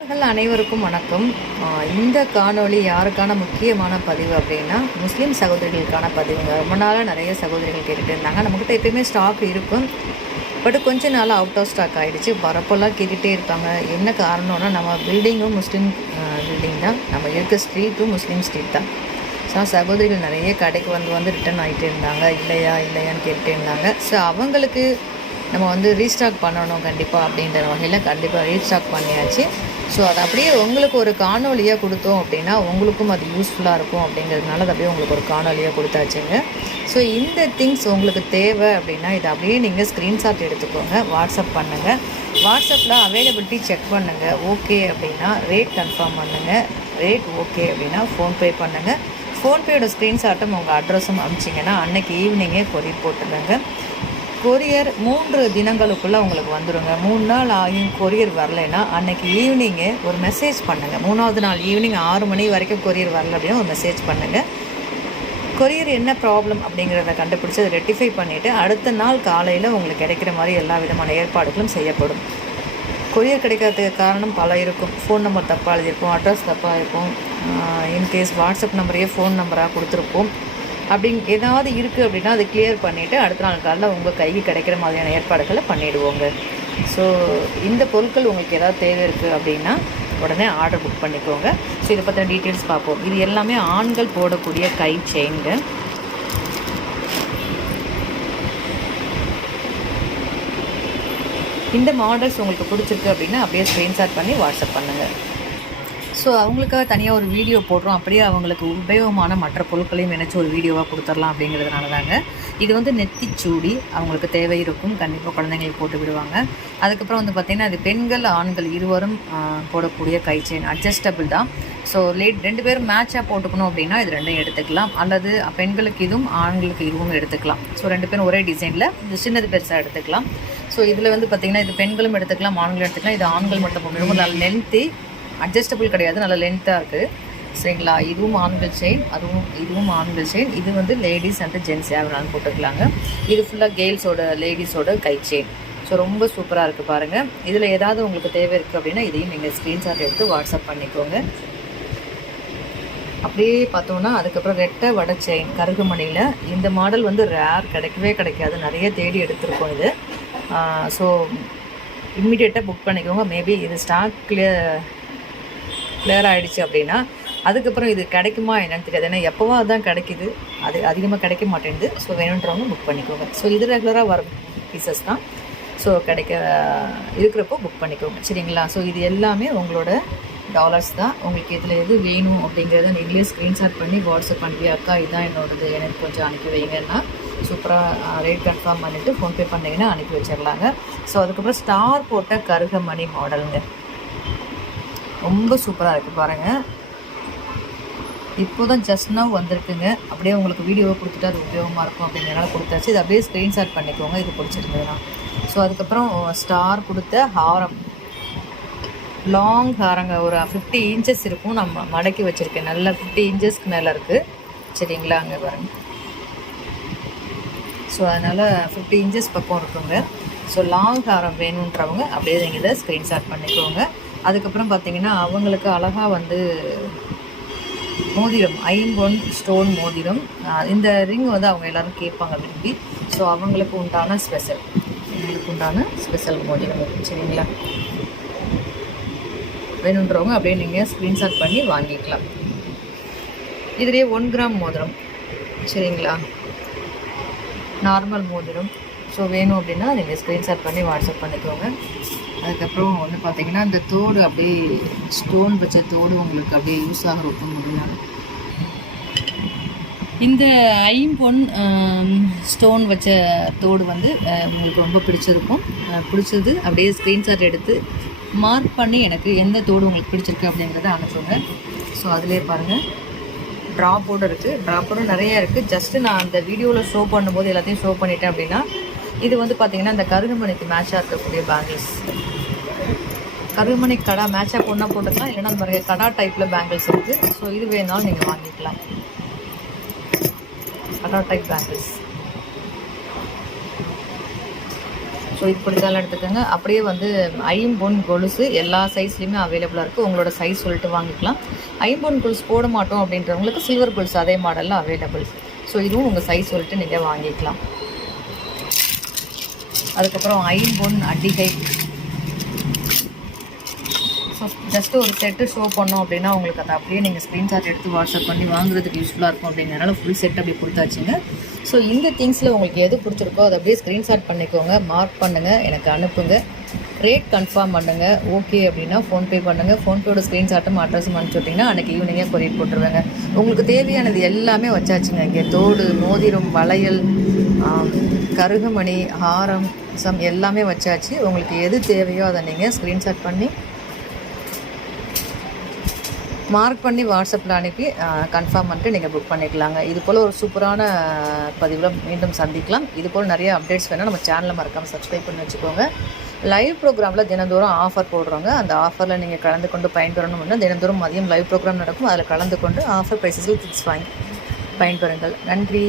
நண்பர்கள் அனைவருக்கும் வணக்கம். இந்த காணொளி யாருக்கான முக்கியமான பதிவு அப்படின்னா முஸ்லீம் சகோதரிகளுக்கான பதிவுங்க. ரொம்ப நாளாக நிறைய சகோதரிகள் கேட்டுட்டு இருந்தாங்க. நம்மக்கிட்ட எப்பயுமே ஸ்டாக் இருக்கும். பட் கொஞ்ச நாள் அவுட் ஆஃப் ஸ்டாக் ஆகிடுச்சு வரப்போல்லாம் கேட்டுகிட்டே இருப்பாங்க. என்ன காரணம்னா நம்ம பில்டிங்கும் முஸ்லீம் பில்டிங் தான். நம்ம இருக்க ஸ்ட்ரீட்டும் முஸ்லீம் ஸ்ட்ரீட் தான். ஸோ சகோதரிகள் நிறைய கடைக்கு வந்து வந்து ரிட்டர்ன் ஆகிட்டே இருந்தாங்க. இல்லையா இல்லையான்னு கேட்டுட்டே இருந்தாங்க. ஸோ அவங்களுக்கு நம்ம வந்து ரீஸ்டாக் பண்ணணும் கண்டிப்பாக அப்படின்ற வகையில் கண்டிப்பாக ரீஸ்டாக் பண்ணியாச்சு. ஸோ அது அப்படியே உங்களுக்கு ஒரு காணொலியாக கொடுத்தோம் அப்படின்னா உங்களுக்கும் அது யூஸ்ஃபுல்லாக இருக்கும் அப்படிங்கிறதுனால அது அப்படியே உங்களுக்கு ஒரு காணொலியாக கொடுத்தாச்சுங்க. ஸோ இந்த திங்ஸ் உங்களுக்கு தேவை அப்படின்னா இதை அப்படியே நீங்கள் ஸ்க்ரீன்ஷாட் எடுத்துக்கோங்க வாட்ஸ்அப் பண்ணுங்கள் வாட்ஸ்அப்பில் அவைலபிலிட்டி செக் பண்ணுங்கள் ஓகே அப்படின்னா ரேட் கன்ஃபார்ம் பண்ணுங்கள் ரேட் ஓகே அப்படின்னா ஃபோன்பே பண்ணுங்கள் ஃபோன்பேயோட ஸ்க்ரீன்ஷாட்டும் உங்கள் அட்ரஸும் அனுப்பிச்சிங்கன்னா அன்னைக்கு ஈவினிங்கே கொரியர் போட்டுருந்தாங்க கொரியர் மூன்று தினங்களுக்குள்ளே உங்களுக்கு வந்துடுங்க மூணு நாள் ஆகியும் கொரியர் வரலைன்னா அன்னைக்கு ஈவினிங்கு ஒரு மெசேஜ் பண்ணுங்கள் மூணாவது நாள் ஈவினிங் ஆறு மணி வரைக்கும் கொரியர் வரல அப்படின்னா ஒரு மெசேஜ் பண்ணுங்கள் கொரியர் என்ன ப்ராப்ளம் அப்படிங்கிறத கண்டுபிடிச்சி அதை ரெட்டிஃபை பண்ணிவிட்டு அடுத்த நாள் காலையில் உங்களுக்கு கிடைக்கிற மாதிரி எல்லா விதமான ஏற்பாடுகளும் செய்யப்படும். கொரியர் கிடைக்காததுக்கு காரணம் பல இருக்கும். ஃபோன் நம்பர் தப்பாக எழுதியிருப்போம் அட்ரஸ் தப்பாக இருக்கும். இன்கேஸ் வாட்ஸ்அப் நம்பரையே ஃபோன் நம்பராக கொடுத்துருப்போம். அப்படிங் ஏதாவது இருக்குது அப்படின்னா அதை கிளியர் பண்ணிவிட்டு அடுத்த நாள் காலையில் உங்கள் கைக்கு கிடைக்கிற மாதிரியான ஏற்பாடுகளை பண்ணிவிடுவோங்க ஸோ இந்த பொருட்கள் உங்களுக்கு ஏதாவது தேவை இருக்குது அப்படின்னா உடனே ஆர்டர் புக் பண்ணிக்கோங்க. ஸோ இதை பற்றின டீட்டெயில்ஸ் பார்ப்போம். இது எல்லாமே ஆண்கள் போடக்கூடிய கை செயின்ங்க இந்த மாடல்ஸ் உங்களுக்கு பிடிச்சிருக்கு அப்படின்னா அப்படியே ஸ்க்ரீன்ஷாட் பண்ணி வாட்ஸ்அப் பண்ணுங்கள் ஸோ அவங்களுக்காக தனியாக ஒரு வீடியோ போடுறோம். அப்படியே அவங்களுக்கு உபயோகமான மற்ற பொருட்களையும் நினச்சி ஒரு வீடியோவாக கொடுத்துடலாம் அப்படிங்கிறதுனால தாங்க இது வந்து நெத்திச்சூடி. அவங்களுக்கு தேவை இருக்கும். கண்டிப்பாக குழந்தைங்களுக்கு போட்டு விடுவாங்க. அதுக்கப்புறம் வந்து பார்த்திங்கன்னா அது பெண்கள் ஆண்கள் இருவரும் போடக்கூடிய கை செயின் அட்ஜஸ்டபிள் தான். ஸோ லேட் ரெண்டு பேரும் மேட்சாக போட்டுக்கணும் அப்படின்னா இது ரெண்டையும் எடுத்துக்கலாம். அல்லது பெண்களுக்கு இதுவும் ஆண்களுக்கு இதுவும் எடுத்துக்கலாம். ஸோ ரெண்டு பேரும் ஒரே டிசைனில் இது சின்னது பெருசாக எடுத்துக்கலாம். ஸோ இதில் வந்து பார்த்திங்கன்னா இது பெண்களும் எடுத்துக்கலாம் ஆண்களும் எடுத்துக்கலாம். இது ஆண்கள் மட்டும் போட்டு ரொம்ப நல்ல லென்த்தி அட்ஜஸ்டபிள் கிடையாது நல்ல லென்த்தாக இருக்குது சரிங்களா? இதுவும் ஆண்கள் செயின் அதுவும் இதுவும் ஆண்கள் செயின் இது வந்து லேடிஸ் அண்ட் ஜென்ஸ் யாருனாலும் போட்டுக்கலாங்க. இது ஃபுல்லாக கேர்ள்ஸோட லேடிஸோட கை செயின் ஸோ ரொம்ப சூப்பராக இருக்குது பாருங்கள் இதில் ஏதாவது உங்களுக்கு தேவை இருக்குது அப்படின்னா இதையும் நீங்கள் ஸ்க்ரீன்ஷாட் எடுத்து வாட்ஸ்அப் பண்ணிக்கோங்க. அப்படியே பார்த்தோன்னா அதுக்கப்புறம் ரெட்டை வடை செயின் கருகுமணியில். இந்த மாடல் வந்து ரேர் கிடைக்கவே கிடைக்காது. நிறைய தேடி எடுத்திருக்கோம் இது. ஸோ இம்மிடியேட்டாக புக் பண்ணிக்கோங்க. மேபி இது ஸ்டாக் கிளியர் கிளியர் ஆகிடுச்சு அப்படின்னா அதுக்கப்புறம் இது கிடைக்குமா என்னன்னு தெரியாது. ஏன்னா எப்போவா தான் கிடைக்குது. அது அதிகமாக கிடைக்க மாட்டேங்குது. ஸோ வேணுன்றவங்க புக் பண்ணிக்கோங்க. ஸோ இது ரெகுலராக வர பீசஸ் தான். ஸோ கிடைக்க இருக்கிறப்போ புக் பண்ணிக்கோங்க. சரிங்களா? ஸோ இது எல்லாமே உங்களோட டாலர்ஸ் தான். உங்களுக்கு இதில் எது வேணும் அப்படிங்கிறத நீங்களே ஸ்க்ரீன்ஷாட் பண்ணி வாட்ஸ்அப் பண்ணி அக்கா இதுதான் என்னோடது எனக்கு கொஞ்சம் அனுப்பி வைங்கன்னா சூப்பராக ரேட் கன்ஃபார்ம் பண்ணிவிட்டு ஃபோன்பே பண்ணிங்கன்னா அனுப்பி வச்சிடலாங்க ஸோ அதுக்கப்புறம் ஸ்டார் போட்ட கருகமணி மாடலுங்க ரொம்ப சூப்பராக இருக்குது பாருங்கள் இப்போ தான் ஜஸ்ட் நவ் வந்திருக்குங்க. அப்படியே உங்களுக்கு வீடியோவை கொடுத்துட்டு அது உபயோகமாக இருக்கும் அப்படிங்கிறனால கொடுத்தாச்சு. இது அப்படியே ஸ்க்ரீன்ஷாட் பண்ணிக்கோங்க. இது பிடிச்சிருந்ததுன்னா. ஸோ அதுக்கப்புறம் ஸ்டார் கொடுத்த ஹாரம். லாங் ஹாரங்க. ஒரு ஃபிஃப்டி இன்ச்சஸ் இருக்கும். நம்ம மடக்கி வச்சுருக்கேன். நல்லா ஃபிஃப்டி இன்ச்சஸ்க்கு மேலே இருக்குது சரிங்களா? அங்கே பாருங்க. ஸோ அதனால் ஃபிஃப்டி இன்ச்சஸ் பக்கம் இருக்குங்க. ஸோ லாங் ஹாரம் வேணுன்றவங்க அப்படியே நீங்கள் இதை ஸ்க்ரீன்ஷாட் பண்ணிக்கோங்க. அதுக்கப்புறம் பார்த்தீங்கன்னா அவங்களுக்கு அழகாக வந்து மோதிரம் ஐம்பொன் ஸ்டோன் மோதிரம். இந்த ரிங் வந்து அவங்க எல்லோரும் கேட்பாங்க விரும்பி. ஸோ அவங்களுக்கு உண்டான ஸ்பெஷல். அவங்களுக்கு உண்டான ஸ்பெஷல் மோதிரம். சரிங்களா? வேணுன்றவங்க அப்படியே நீங்கள் ஸ்க்ரீன்ஷாட் பண்ணி வாங்கிக்கலாம். இதுலேயே ஒன் கிராம் மோதிரம். சரிங்களா? நார்மல் மோதிரம். ஸோ வேணும் அப்படின்னா நீங்கள் ஸ்க்ரீன்ஷாட் பண்ணி வாட்ஸ்அப் பண்ணிக்கோங்க. அதுக்கப்புறம் வந்து பார்த்தீங்கன்னா இந்த தோடு அப்படியே ஸ்டோன் வச்ச தோடு உங்களுக்கு அப்படியே யூஸ் ஆகிறப்ப முடியாது இந்த ஐம்பொன் ஸ்டோன் வச்ச தோடு வந்து உங்களுக்கு ரொம்ப பிடிச்சிருக்கும். பிடிச்சது அப்படியே ஸ்க்ரீன்ஷாட் எடுத்து மார்க் பண்ணி எனக்கு எந்த தோடு உங்களுக்கு பிடிச்சிருக்கு அப்படிங்கிறத அனுப்புங்க. ஸோ அதிலே பாருங்கள் ட்ராப்போடு இருக்குது ட்ராப்போடு நிறைய இருக்குது ஜஸ்ட்டு நான் அந்த வீடியோவில் ஷோ பண்ணும்போது எல்லாத்தையும் ஷோ பண்ணிட்டேன் அப்படின்னா இது வந்து பார்த்தீங்கன்னா இந்த கருகுமணிக்கு மேட்சாக இருக்கக்கூடிய பேங்கிள்ஸ் கருகுமணி கடா மேட்சாக பொண்ணாக போட்டுக்கலாம் இல்லைன்னா அந்த மாதிரி கடா டைப்பில் பேங்கிள்ஸ் இருக்குது ஸோ இது வேணாலும் நீங்கள் வாங்கிக்கலாம். கடா டைப் பேங்கிள்ஸ் ஸோ இது பிடிச்சாலும் எடுத்துக்கோங்க. அப்படியே வந்து ஐம்பொன் கொலுசு எல்லா சைஸ்லேயுமே அவைலபிளாக இருக்குது உங்களோட சைஸ் சொல்லிட்டு வாங்கிக்கலாம். ஐம்பொன் கொலுசு போட மாட்டோம் அப்படின்றவங்களுக்கு சில்வர் கொலுசு அதே மாடலில் அவைலபிள் ஸோ இதுவும் உங்கள் சைஸ் சொல்லிட்டு நீங்கள் வாங்கிக்கலாம். அதுக்கப்புறம் ஐம்பொன் அடிகை. ஸோ ஜஸ்ட்டு ஒரு செட்டு ஷோ பண்ணோம் அப்படின்னா உங்களுக்கு அதை அப்படியே நீங்கள் ஸ்க்ரீன்ஷாட் எடுத்து வாட்ஸ்அப் பண்ணி வாங்குறதுக்கு யூஸ்ஃபுல்லாக இருக்கும் அப்படிங்கிறனால ஃபுல் செட் அப்படி கொடுத்தாச்சுங்க. ஸோ இந்த திங்ஸில் உங்களுக்கு எது பிடிச்சிருக்கோ அதை அப்படியே ஸ்க்ரீன்ஷாட் பண்ணிக்கோங்க மார்க் பண்ணுங்கள் எனக்கு அனுப்புங்க. ரேட் கன்ஃபார்ம் பண்ணுங்கள் ஓகே அப்படின்னா ஃபோன்பே பண்ணுங்கள் ஃபோன்பேயோட ஸ்க்ரீன்ஷாட்டும் அட்ரஸும் அனுப்பிச்சி விட்டிங்கன்னா அன்றைக்கி ஈவினிங்கே கொரியர் போட்டுருவேங்க. உங்களுக்கு தேவையானது எல்லாமே வச்சாச்சுங்க. இங்கே தோடு மோதிரம் வளையல் கருகுமணி ஹாரம் சம் எல்லாமே வச்சாச்சு. உங்களுக்கு எது தேவையோ அதை நீங்கள் ஸ்க்ரீன்ஷாட் பண்ணி மார்க் பண்ணி வாட்ஸ்அப்பில் அனுப்பி கன்ஃபார்ம் பண்ணிட்டு நீங்கள் புக் பண்ணிக்கலாங்க. இது போல் ஒரு சூப்பரான பதிவில் மீண்டும் சந்திக்கலாம். இது போல் நிறைய அப்டேட்ஸ் வேணால் நம்ம சேனலில் மறக்காமல் சப்ஸ்கிரைப் பண்ணி வச்சுக்கோங்க. லைவ் ப்ரோக்ராமில் தினந்தோறும் ஆஃபர் போடுறோங்க. அந்த ஆஃபரில் நீங்கள் கலந்து கொண்டு பயன்பெறணும்னா தினந்தோறும் மதியம் லைவ் ப்ரோக்ராம் நடக்கும். அதில் கலந்து கொண்டு ஆஃபர் ப்ரைஸஸில் திக்ஸ் வாங்கி பயன்பெறுங்கள். நன்றி.